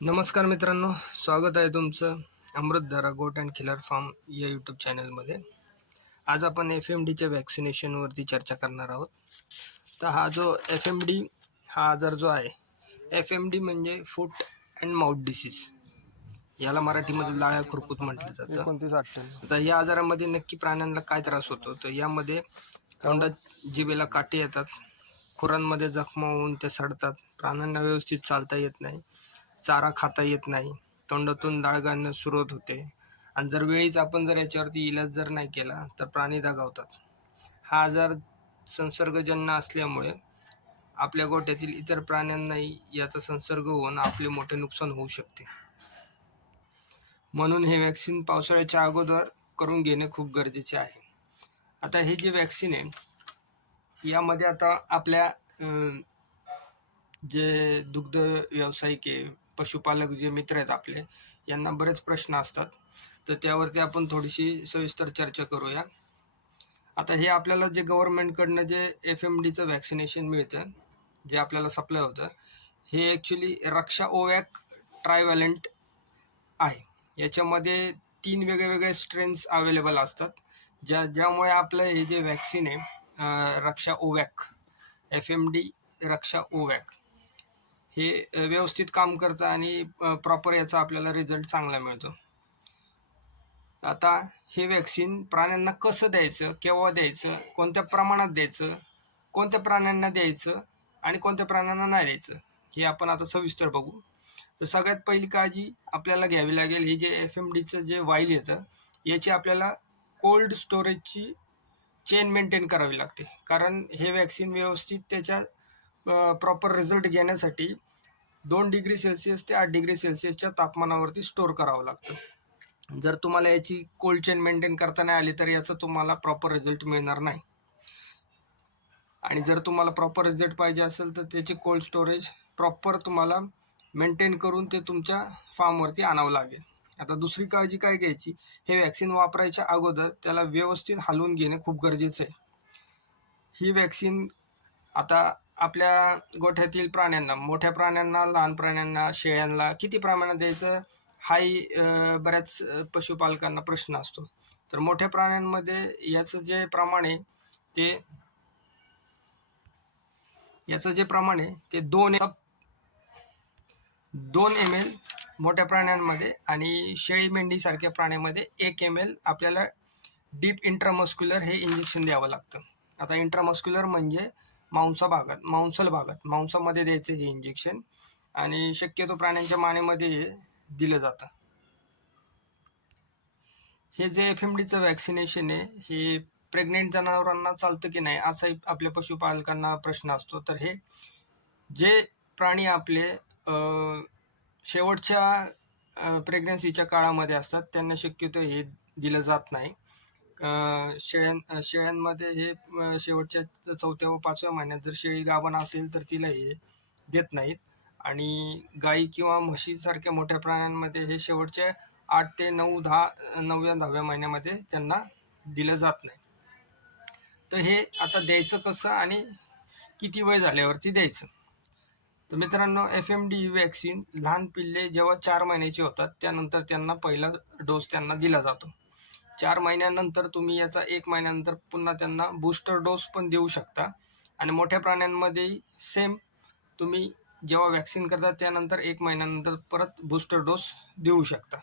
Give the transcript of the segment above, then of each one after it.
नमस्कार मित्रांनो, स्वागत आहे तुमचं अमृतधारा गोट अँड खिलार फार्म या यूट्यूब चॅनलमध्ये. आज आपण FMDच्या वॅक्सिनेशनवरती चर्चा करणार आहोत. तर हा जो FMD हा आजार जो आहे, FMD म्हणजे फूट अँड माउथ डिसीज, याला मराठीमध्ये लाळ्या खुरकूत म्हटलं जातं. तर या आजारामध्ये नक्की प्राण्यांना काय त्रास होतो? तर यामध्ये तोंडात जिभेला काटे येतात, खुरांमध्ये जखमा होऊन ते सडतात, प्राण्यांना व्यवस्थित चालता येत नाही, चारा खाता येत नाही, तोंडातून डाळ गाळण्यास सुरुवात होते आणि जर वेळीच आपण जर याच्यावरती इलाज जर नाही केला तर प्राणी दगावतात. हा आजार संसर्गजन्य असल्यामुळे आपल्या गोठ्यातील इतर प्राण्यांनाही याचा संसर्ग होऊन आपले मोठे नुकसान होऊ शकते. म्हणून हे वॅक्सिन पावसाळ्याच्या अगोदर करून घेणे खूप गरजेचे आहे. आता हे जे वॅक्सिन आहे यामध्ये आता आपल्या जे दुग्ध व्यावसायिक आहे, पशुपालक जे मित्र आहेत आपले, यांना बरेच प्रश्न असतात, तर त्यावरती आपण थोडीशी सविस्तर चर्चा करूया. आता हे आपल्याला जे गव्हर्नमेंटकडनं जे FMDचं वॅक्सिनेशन मिळतं, जे आपल्याला सप्लाय होतं, हे ॲक्च्युली रक्षा ओवॅक ट्रायव्हॅलंट आहे. याच्यामध्ये 3 वेगवेगळे स्ट्रेन्स अवेलेबल असतात, ज्यामुळे आपलं हे जे वॅक्सिन आहे रक्षा ओवॅक, FMD रक्षा ओवॅक, हे व्यवस्थित काम करतं आणि प्रॉपर याचा आपल्याला रिझल्ट चांगला मिळतो. आता हे वॅक्सिन प्राण्यांना कसं द्यायचं, केव्हा द्यायचं, कोणत्या प्रमाणात द्यायचं, कोणत्या प्राण्यांना द्यायचं आणि कोणत्या प्राण्यांना नाही द्यायचं, हे आपण आता सविस्तर बघू. तर सगळ्यात पहिली काळजी आपल्याला घ्यावी लागेल, हे जे FMDचं जे वाईल येतं याची आपल्याला कोल्ड स्टोरेजची चेन मेंटेन करावी लागते, कारण हे वॅक्सिन व्यवस्थित त्याच्या प्रॉपर रिझल्ट घेण्यासाठी 2 डिग्री सेल्सिअस ते 8 डिग्री सेल्सिअसच्या तापमानावरती स्टोअर करावं लागतं. जर तुम्हाला याची कोल्ड चेन मेंटेन करता नाही आली तर याचा तुम्हाला प्रॉपर रिझल्ट मिळणार नाही. आणि जर तुम्हाला प्रॉपर रिझल्ट पाहिजे असेल तर त्याचे कोल्ड स्टोरेज प्रॉपर तुम्हाला मेंटेन करून ते तुमच्या फार्मवरती आणावं लागेल. आता दुसरी काळजी काय घ्यायची, हे वॅक्सिन वापरायच्या अगोदर त्याला व्यवस्थित हलवून घेणे खूप गरजेचं आहे. ही वॅक्सिन आता आपल्या गोठ्यातील प्राण्यांना, मोठ्या प्राण्यांना, लहान प्राण्यांना, शेळ्यांना किती प्रमाणात द्यायचं हाही बऱ्याच पशुपालकांना प्रश्न असतो. तर मोठ्या प्राण्यांमध्ये याचं जे प्रमाण आहे ते 2 ml मोठ्या प्राण्यांमध्ये आणि शेळी मेंढी सारख्या प्राण्यामध्ये 1 ml आपल्याला डीप इंट्रामस्क्युलर हे इंजेक्शन द्यावं लागतं. आता इंट्रामस्क्युलर म्हणजे मांसल भागात मांसामध्ये द्यायचं हे इंजेक्शन आणि शक्यतो प्राण्यांच्या मानेमध्ये हे दिलं जातं. हे जे FMDचं वॅक्सिनेशन आहे हे प्रेग्नेंट जनावरांना चालतं की नाही असाही आपल्या पशुपालकांना प्रश्न असतो. तर हे जे प्राणी आपले शेवटच्या प्रेग्नन्सीच्या काळामध्ये असतात त्यांना शक्यतो हे दिलं जात नाही. शेळ्यांमध्ये हे शेवटच्या 4थ्या व 5व्या महिन्यात जर शेळी गाभण असेल तर तिला हे देत नाहीत आणि गाई किंवा म्हशीसारख्या मोठ्या प्राण्यांमध्ये हे शेवटच्या 8 ते 9, 10, 9व्या 10व्या महिन्यामध्ये त्यांना दिलं जात नाही. तर हे आता द्यायचं कसं आणि किती वय झाल्यावरती द्यायचं. तर मित्रांनो, FMD वॅक्सिन लहान पिल्ले जेव्हा 4 महिन्याची होतात त्यानंतर त्यांना पहिला डोस त्यांना दिला जातो. 4 महिन्यानंतर तुम्ही याचा 1 महिन्यानंतर पुन्हा त्यांना बूस्टर डोस पण देऊ शकता आणि मोठ्या प्राण्यांमध्येही सेम तुम्ही जेव्हा वॅक्सिन करता त्यानंतर 1 महिन्यानंतर परत बूस्टर डोस देऊ शकता.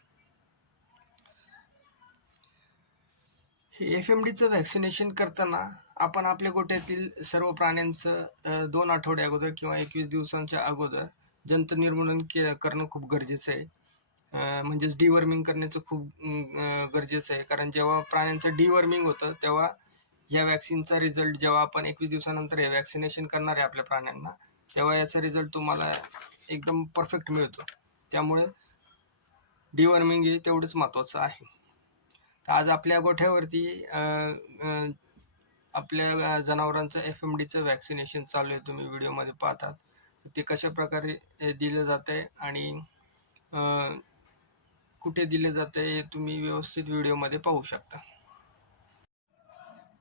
हे FMDचं वॅक्सिनेशन करताना आपण आपल्या गोठ्यातील सर्व प्राण्यांचं 2 आठवडे अगोदर किंवा 21 दिवसांच्या अगोदर जंत निर्मूलन करणं खूप गरजेचं आहे. म्हणजेच डिवर्मिंग करण्याचं खूप गरजेचं आहे, कारण जेव्हा प्राण्यांचं डिवर्मिंग होतं तेव्हा या वॅक्सिनचा रिझल्ट, जेव्हा आपण 21 दिवसानंतर हे वॅक्सिनेशन करणार आहे आपल्या प्राण्यांना, तेव्हा याचा रिझल्ट तुम्हाला एकदम परफेक्ट मिळतो. त्यामुळे डिवर्मिंग हे तेवढंच महत्त्वाचं आहे. तर आज आपल्या गोठ्यावरती आपल्या जनावरांचं FMDचं वॅक्सिनेशन चालू आहे. तुम्ही व्हिडिओमध्ये पाहतात ते कशा प्रकारे दिलं जातं आहे आणि कुठे दिले जाते हे तुम्ही व्यवस्थित व्हिडिओमध्ये पाहू शकता.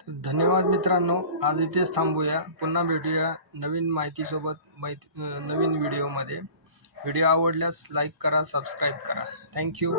तर धन्यवाद मित्रांनो, आज इथेच थांबूया. पुन्हा भेटूया नवीन माहितीसोबत नवीन व्हिडिओमध्ये. व्हिडिओ आवडल्यास लाईक करा, सबस्क्राईब करा. थँक्यू.